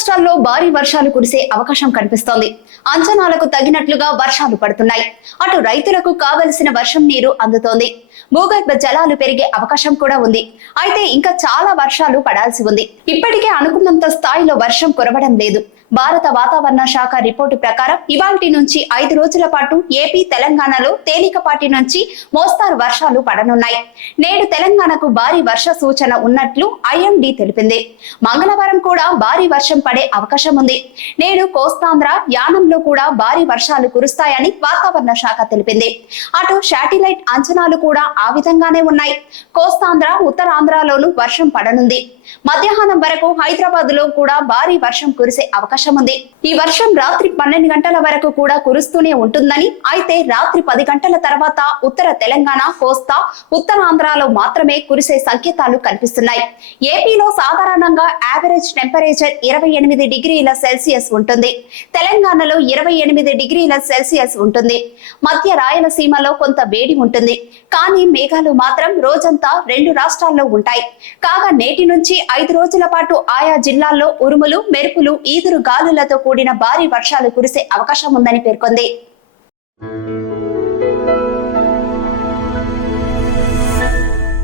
రాష్ట్రాల్లో భారీ వర్షాలు కురిసే అవకాశం కనిపిస్తోంది. అంచనాలకు తగినట్లుగా వర్షాలు పడుతున్నాయి. అటు రైతులకు కావలసిన వర్షం నీరు అందుతోంది. భూగర్భ జలాలు పెరిగే అవకాశం కూడా ఉంది. అయితే ఇంకా చాలా వర్షాలు పడాల్సి ఉంది. ఇప్పటికే అనుకున్నంత స్థాయిలో వర్షం కురవడం లేదు. భారత వాతావరణ శాఖ రిపోర్టు ప్రకారం ఇవాల్టి నుంచి ఐదు రోజుల పాటు ఏపీ తెలంగాణలో తేలికపాటి నుంచి మోస్తారు వర్షాలు పడనున్నాయి. నేడు తెలంగాణకు భారీ వర్ష సూచన ఉన్నట్లు ఐఎండీ తెలిపింది. మంగళవారం కూడా భారీ వర్షం పడే అవకాశం ఉంది. నేడు కోస్తాంధ్ర యానంలో కూడా భారీ వర్షాలు కురుస్తాయని వాతావరణ శాఖ తెలిపింది. అటు శాటిలైట్ అంచనాలు కూడా ఆ విధంగానే ఉన్నాయి. కోస్తాంధ్ర ఉత్తరాంధ్రలోనూ వర్షం పడనుంది. మధ్యాహ్నం వరకు హైదరాబాద్లో కూడా భారీ వర్షం కురిసే అవకాశం అవకాశం ఉంది. ఈ వర్షం రాత్రి పన్నెండు గంటల వరకు కూడా కురుస్తూనే ఉంటుందని అయితే రాత్రి పది గంటల తర్వాత ఉత్తర తెలంగాణ కోస్తా ఉత్తరాంధ్రలో మాత్రమే కురిసే సంకేతాలు కనిపిస్తున్నాయి. ఏపీలో సాధారణంగా యావరేజ్ టెంపరేచర్ ఇరవై ఎనిమిది డిగ్రీల సెల్సియస్ ఉంటుంది. తెలంగాణలో ఇరవై ఎనిమిది డిగ్రీల సెల్సియస్ ఉంటుంది. మధ్య రాయలసీమలో కొంత వేడి ఉంటుంది. కానీ మేఘాలు మాత్రం రోజంతా రెండు రాష్ట్రాల్లో ఉంటాయి. కాగా నేటి నుంచి ఐదు రోజుల పాటు ఆయా జిల్లాల్లో ఉరుములు మెరుపులు ఈదురు గాలులతో కూడిన భారీ వర్షాలు కురిసే అవకాశం ఉందని పేర్కొంది.